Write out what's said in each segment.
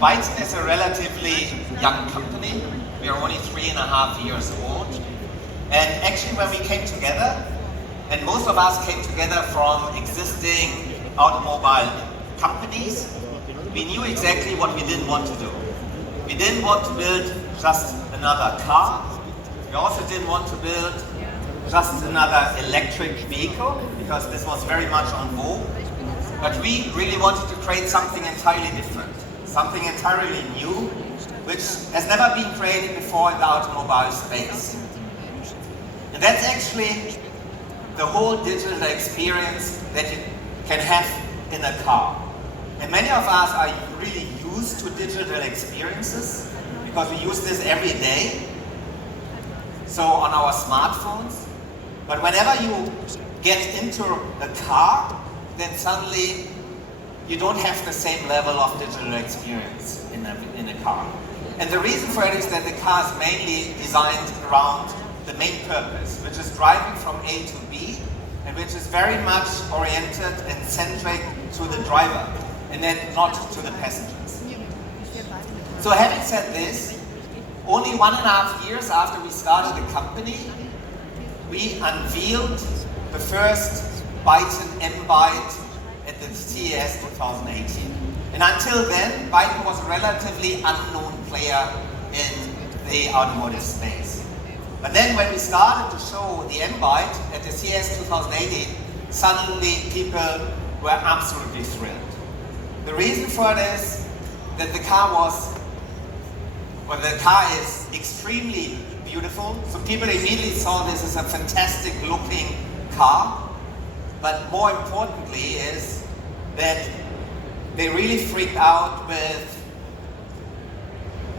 Byton is a relatively young company. We are only 3.5 years old. And actually when we came together, and most of us came together from existing automobile companies, we knew exactly what we didn't want to do. We didn't want to build just another car. We also didn't want to build just another electric vehicle, because this was very much on vogue. But we really wanted to create something entirely different, something entirely new, which has never been created before in the automobile space. And that's actually the whole digital experience that you can have in a car. And many of us are really used to digital experiences because we use this every day. So on our smartphones. But whenever you get into a car, then suddenly you don't have the same level of digital experience in a car. And the reason for it is that the car is mainly designed around the main purpose, which is driving from A to B, and which is very much oriented and centric to the driver, and then not to the passengers. So having said this, only 1.5 years after we started the company, we unveiled the first Byton M-Byte at the CES 2018. And until then, Byton was a relatively unknown player in the automotive space. But then when we started to show the M-Byte at the CES 2018, suddenly people were absolutely thrilled. The reason for it is that the car is extremely beautiful. So people immediately saw this as a fantastic looking car. But more importantly is that they really freaked out with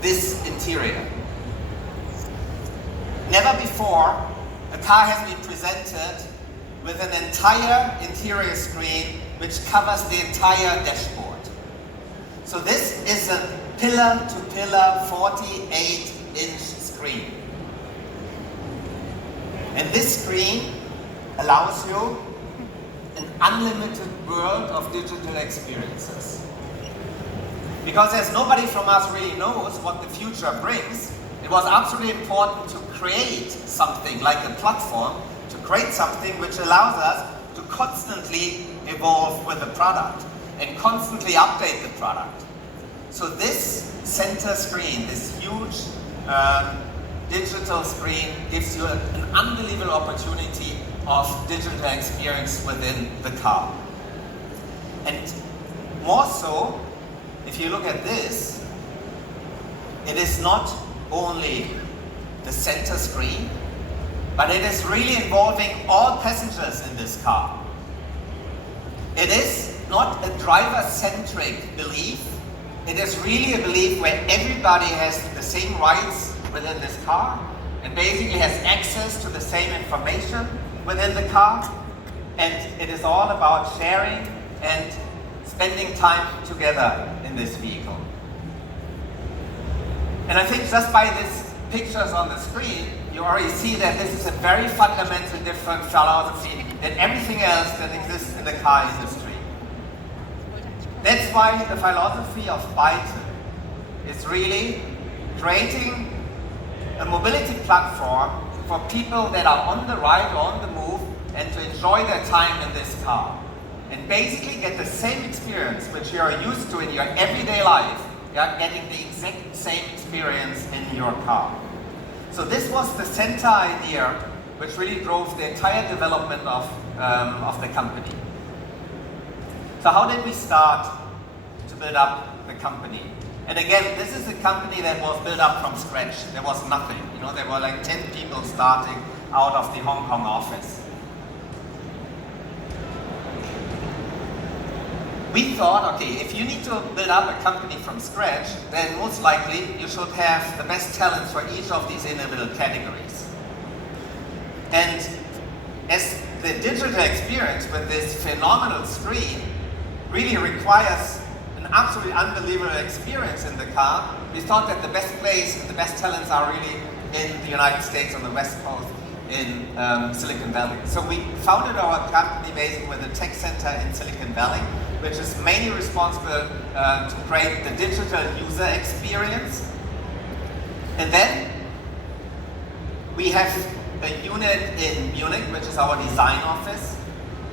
this interior. Never before a car has been presented with an entire interior screen which covers the entire dashboard. So this is a pillar-to-pillar 48-inch screen. And this screen allows you an unlimited world of digital experiences. Because as nobody from us really knows what the future brings, it was absolutely important to create something like a platform, to create something which allows us to constantly evolve with the product and constantly update the product. So this center screen, this huge digital screen, gives you an unbelievable opportunity of digital experience within the car. And more so, if you look at this, it is not only the center screen, but it is really involving all passengers in this car. It is not a driver-centric belief. It is really a belief where everybody has the same rights within this car and basically has access to the same information within the car. And it is all about sharing and spending time together in this vehicle. And I think just by these pictures on the screen, you already see that this is a very fundamental different philosophy than everything else that exists in the car industry. That's why the philosophy of Byton is really creating a mobility platform for people that are on the ride or on the move and to enjoy their time in this car. And basically get the same experience which you are used to in your everyday life. You are getting the exact same experience in your car. So this was the center idea which really drove the entire development of the company. So how did we start to build up the company? And again, this is a company that was built up from scratch. There was nothing. There were like 10 people starting out of the Hong Kong office. We thought, okay, if you need to build up a company from scratch, then most likely you should have the best talents for each of these individual categories. And as the digital experience with this phenomenal screen really requires an absolutely unbelievable experience in the car, we thought that the best place and the best talents are really in the United States on the West Coast, in Silicon Valley. So we founded our company basically with a tech center in Silicon Valley, which is mainly responsible to create the digital user experience. And then we have a unit in Munich, which is our design office.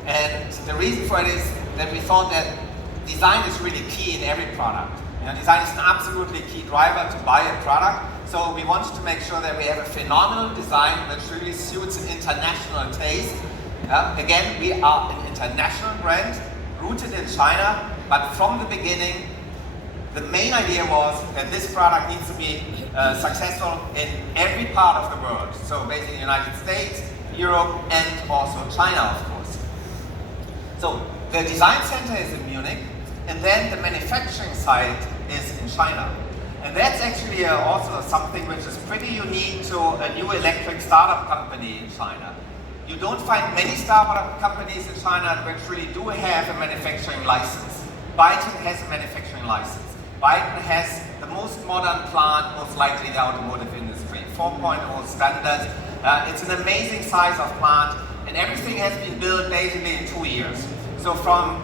And the reason for it is that we thought that design is really key in every product. You know, design is an absolutely key driver to buy a product. So we wanted to make sure that we have a phenomenal design which really suits an international taste. Again, we are an international brand rooted in China, but from the beginning, the main idea was that this product needs to be successful in every part of the world. So basically the United States, Europe, and also China, of course. So the design center is in Munich, and then the manufacturing site is in China. And that's actually also something which is pretty unique to a new electric startup company in China. You don't find many startup companies in China which really do have a manufacturing license. Byton has a manufacturing license. Byton has the most modern plant, most likely in the automotive industry, 4.0 standards. It's an amazing size of plant, and everything has been built basically in 2 years. So from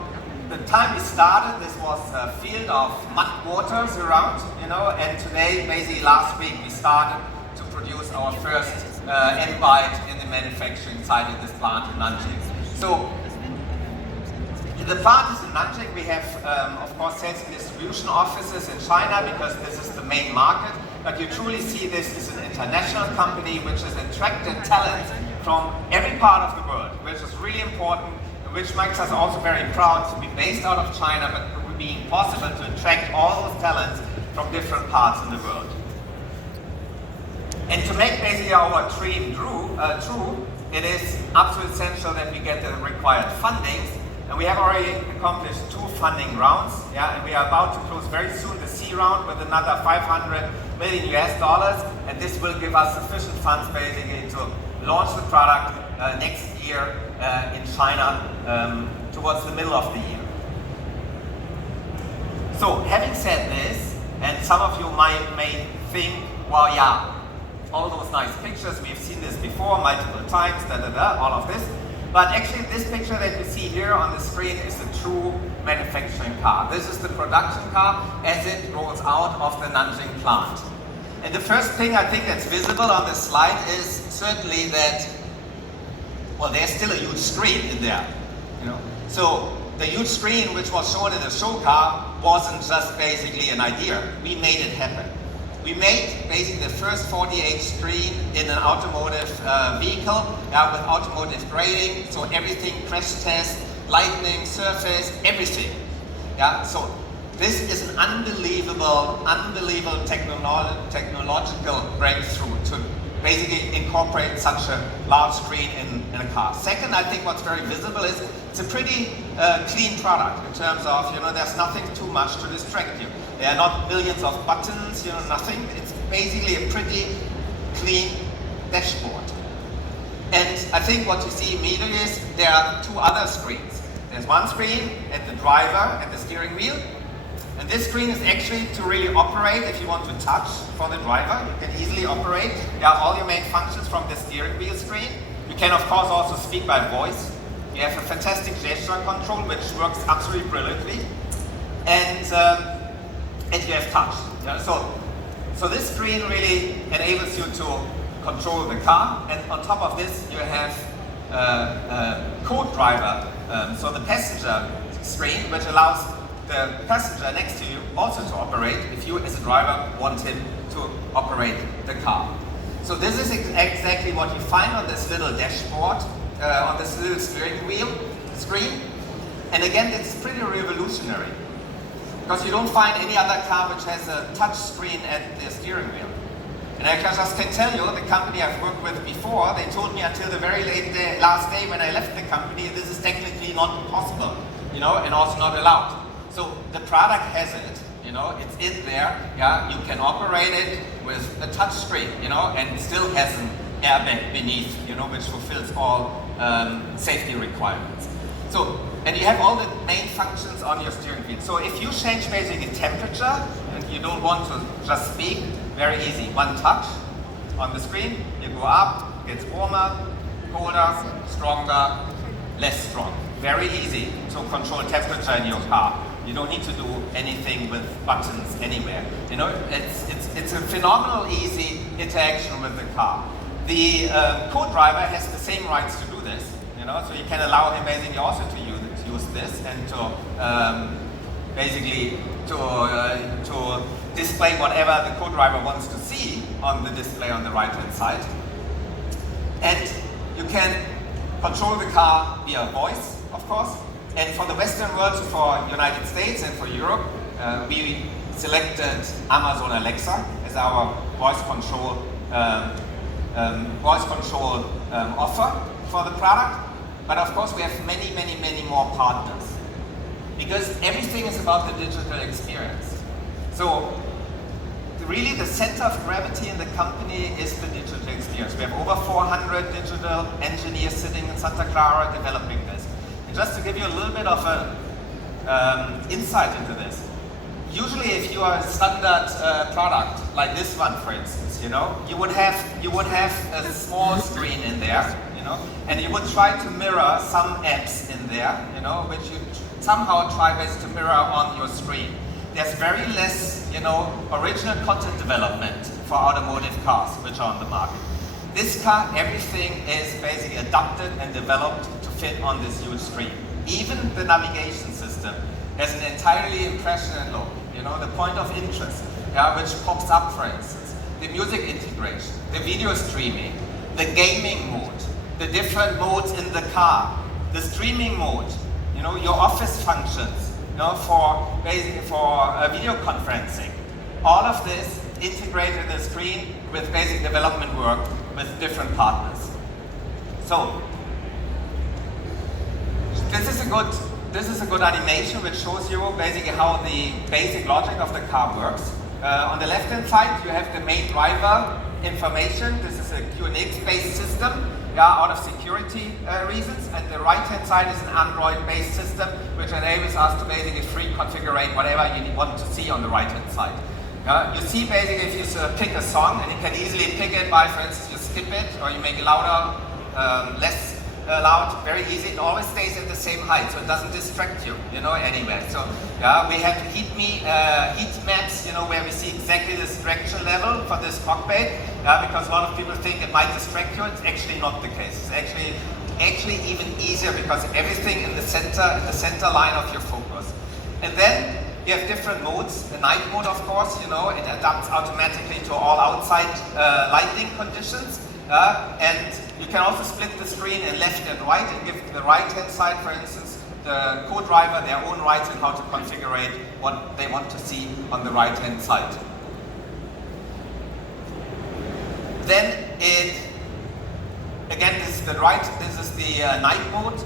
the time we started, this was a field of mud waters around, you know, and today, basically last week, we started to produce our first Byton in the manufacturing site in this plant in Nanjing. So the plant is in Nanjing. We have, of course, sales and distribution offices in China because this is the main market. But you truly see this is an international company which has attracted talent from every part of the world, which is really important, which makes us also very proud to be based out of China, but being possible to attract all those talents from different parts in the world. And to make basically our dream true, it is absolutely essential that we get the required funding. And we have already accomplished 2 funding rounds, and we are about to close very soon the C round with another $500 million US, and this will give us sufficient funds basically to launch the product next year in China towards the middle of the year. So having said this, and some of you may think, well, yeah, all those nice pictures, we've seen this before multiple times, all of this. But actually this picture that you see here on the screen is the true manufacturing car. This is the production car as it rolls out of the Nanjing plant. And the first thing I think that's visible on this slide is certainly that, well, there's still a huge screen in there, you know. So the huge screen which was shown in the show car wasn't just basically an idea. We made it happen. We made basically the first 48 screen in an automotive vehicle with automotive grading, so everything, crash test, lightning, surface, everything. So this is an unbelievable technological breakthrough to basically incorporate such a large screen in a car. Second, I think what's very visible is it's a pretty clean product in terms of, you know, there's nothing too much to distract you. There are not millions of buttons, you know, nothing. It's basically a pretty clean dashboard. And I think what you see immediately is there are 2 other screens. There's one screen at the driver at the steering wheel. And this screen is actually to really operate. If you want to touch for the driver, you can easily operate. There are all your main functions from the steering wheel screen. You can of course also speak by voice. You have a fantastic gesture control which works absolutely brilliantly. And you have touch. So this screen really enables you to control the car, and on top of this you have co-driver, so the passenger screen, which allows the passenger next to you also to operate if you as a driver want him to operate the car. So this is exactly what you find on this little dashboard, on this little steering wheel screen. And again, it's pretty revolutionary, because you don't find any other car which has a touch screen at the steering wheel. And I just can tell you, the company I've worked with before, they told me until the very last day when I left the company, this is technically not possible, you know, and also not allowed. So the product has it, you know, it's in there, you can operate it with a touch screen, you know, and still has an airbag beneath, you know, which fulfills all safety requirements. So, and you have all the main functions on your steering wheel. So if you change basically temperature and you don't want to just speak, very easy. One touch on the screen, you go up, it gets warmer, colder, stronger, less strong. Very easy to control temperature in your car. You don't need to do anything with buttons anywhere. You know, it's a phenomenal easy interaction with the car. The co-driver has the same rights to do this. You know, so you can allow him basically also to use this and to basically to display whatever the co-driver wants to see on the display on the right-hand side. And you can control the car via voice, of course. And for the Western world, so for United States and for Europe, we selected Amazon Alexa as our voice control offer for the product. But of course, we have many, many, many more partners, because everything is about the digital experience. So really the center of gravity in the company is the digital experience. We have over 400 digital engineers sitting in Santa Clara developing this. And just to give you a little bit of an insight into this, usually if you are a standard product, like this one for instance, you know, you would have a small screen in there, you know, and you would try to mirror some apps in there, you know, which you somehow try to mirror on your screen. There's very less, you know, original content development for automotive cars which are on the market. This car, everything is basically adapted and developed to fit on this huge screen. Even the navigation system has an entirely impressionate look. You know, the point of interest, yeah, which pops up, for instance, the music integration, the video streaming, the gaming mode, the different modes in the car, the streaming mode, you know, your office functions, you know, for video conferencing. All of this integrated in the screen with basic development work with different partners. So this is a good animation which shows you basically how the basic logic of the car works. On the left hand side you have the main driver information. This is a QNX based system, yeah, out of security reasons, and the right hand side is an Android based system which enables us to basically free configure whatever you want to see on the right hand side. You see basically if you pick a song, and you can easily pick it by, for instance, you skip it or you make it louder, less loud, very easy. It always stays at the same height, so it doesn't distract you, you know, anywhere. So yeah, we have heat maps, you know, where we see exactly the distraction level for this cockpit, because a lot of people think it might distract you. It's actually not the case. It's actually even easier because everything in the center line of your focus. And then you have different modes. The night mode, of course, you know, it adapts automatically to all outside lighting conditions. And you can also split the screen in left and right and give the right-hand side, for instance, the co-driver their own rights in how to configure what they want to see on the right-hand side. Then again, this is the night mode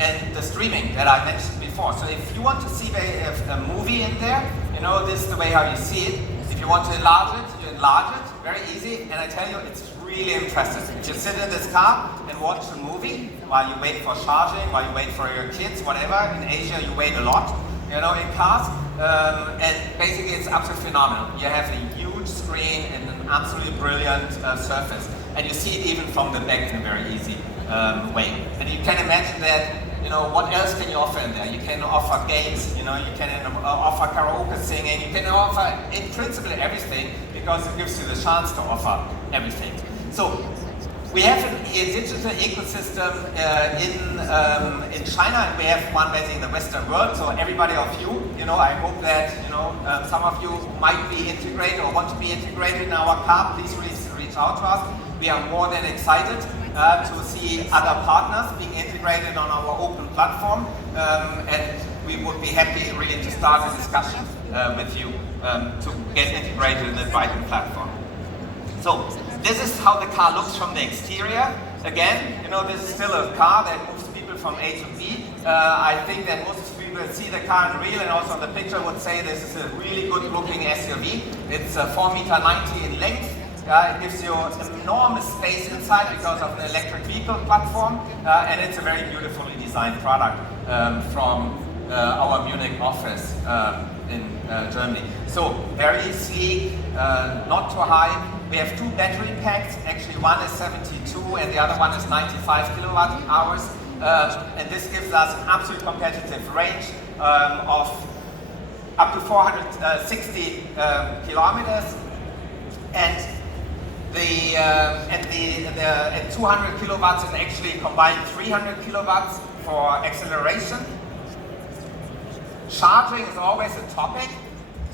and the streaming that I mentioned before. So if you want to see a movie in there, you know, this is the way how you see it. If you want to enlarge it, you enlarge it, very easy, and I tell you, it's really impressive. You sit in this car and watch a movie while you wait for charging, while you wait for your kids, whatever. In Asia, you wait a lot, you know, in cars, and basically it's absolutely phenomenal. You have a huge screen and an absolutely brilliant surface, and you see it even from the back in a very easy way. And you can imagine that, you know, what else can you offer in there? You can offer games, you know, you can offer karaoke singing, you can offer in principle everything, because it gives you the chance to offer everything. So we have a digital ecosystem in China, and we have one basically in the Western world. So everybody of you, you know, I hope that, you know, some of you might be integrated or want to be integrated in our car. Please reach out to us. We are more than excited to see other partners being integrated on our open platform, and we would be happy really to start a discussion with you to get integrated in the Byton platform. So this is how the car looks from the exterior. Again, you know, this is still a car that moves people from A to B. I think that most people see the car in real and also on the picture would say this is a really good looking SUV. It's 4.90 meters in length. It gives you enormous space inside because of the electric vehicle platform, and it's a very beautifully designed product from our Munich office. in Germany. So very sleek, not too high. We have two battery packs. Actually, one is 72 and the other one is 95 kilowatt hours. And this gives us an absolute competitive range of up to 460 kilometers. And at 200 kilowatts and actually combined 300 kilowatts for acceleration. Charging is always a topic.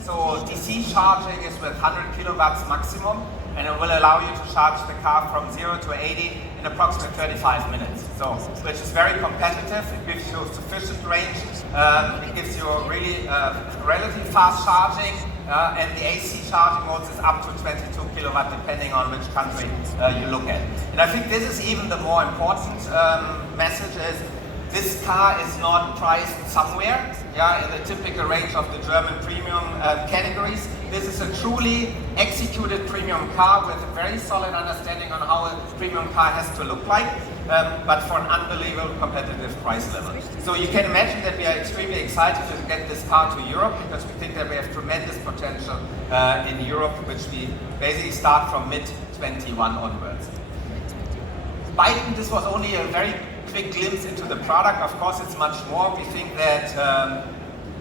So DC charging is with 100 kilowatts maximum, and it will allow you to charge the car from 0 to 80 in approximately 35 minutes. So, which is very competitive. It gives you sufficient range. It gives you really relatively fast charging, and the AC charging modes is up to 22 kilowatt, depending on which country you look at. And I think this is even the more important message is this car is not priced somewhere, in the typical range of the German premium categories. This is a truly executed premium car with a very solid understanding on how a premium car has to look like, but for an unbelievable competitive price level. So you can imagine that we are extremely excited to get this car to Europe, because we think that we have tremendous potential in Europe, which we basically start from mid-21 onwards. Byton, this was only a very quick glimpse into the product. Of course, it's much more. We think that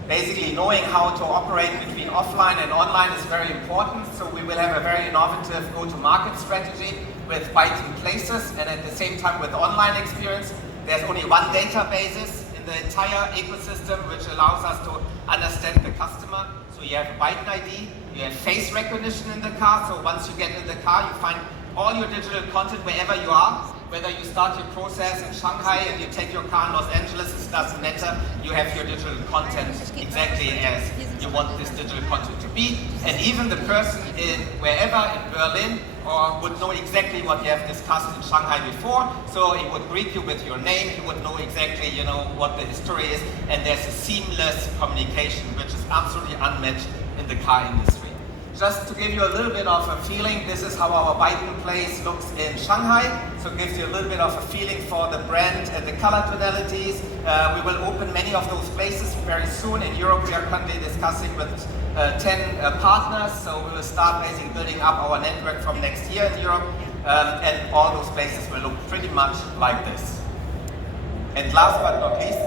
basically knowing how to operate between offline and online is very important. So we will have a very innovative go-to-market strategy with Byton Places, and at the same time with online experience. There's only one database in the entire ecosystem which allows us to understand the customer. So you have a Byton ID, you have face recognition in the car. So once you get in the car, you find all your digital content wherever you are. Whether you start your process in Shanghai and you take your car in Los Angeles, it doesn't matter. You have your digital content exactly as you want this digital content to be. And even the person in wherever in Berlin would know exactly what you have discussed in Shanghai before. So he would greet you with your name, he would know exactly what the history is, and there's a seamless communication which is absolutely unmatched in the car industry. Just to give you a little bit of a feeling, this is how our Byton place looks in Shanghai. So it gives you a little bit of a feeling for the brand and the color tonalities. We will open many of those places very soon. In Europe, we are currently discussing with 10 partners. So we will start basically building up our network from next year in Europe. And all those places will look pretty much like this. And last but not least,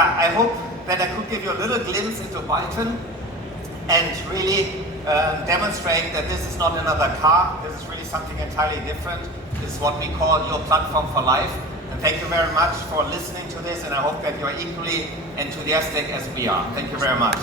I hope that I could give you a little glimpse into Byton and really demonstrate that this is not another car. This is really something entirely different. This is what we call your platform for life. And thank you very much for listening to this, and I hope that you are equally enthusiastic as we are. Thank you very much.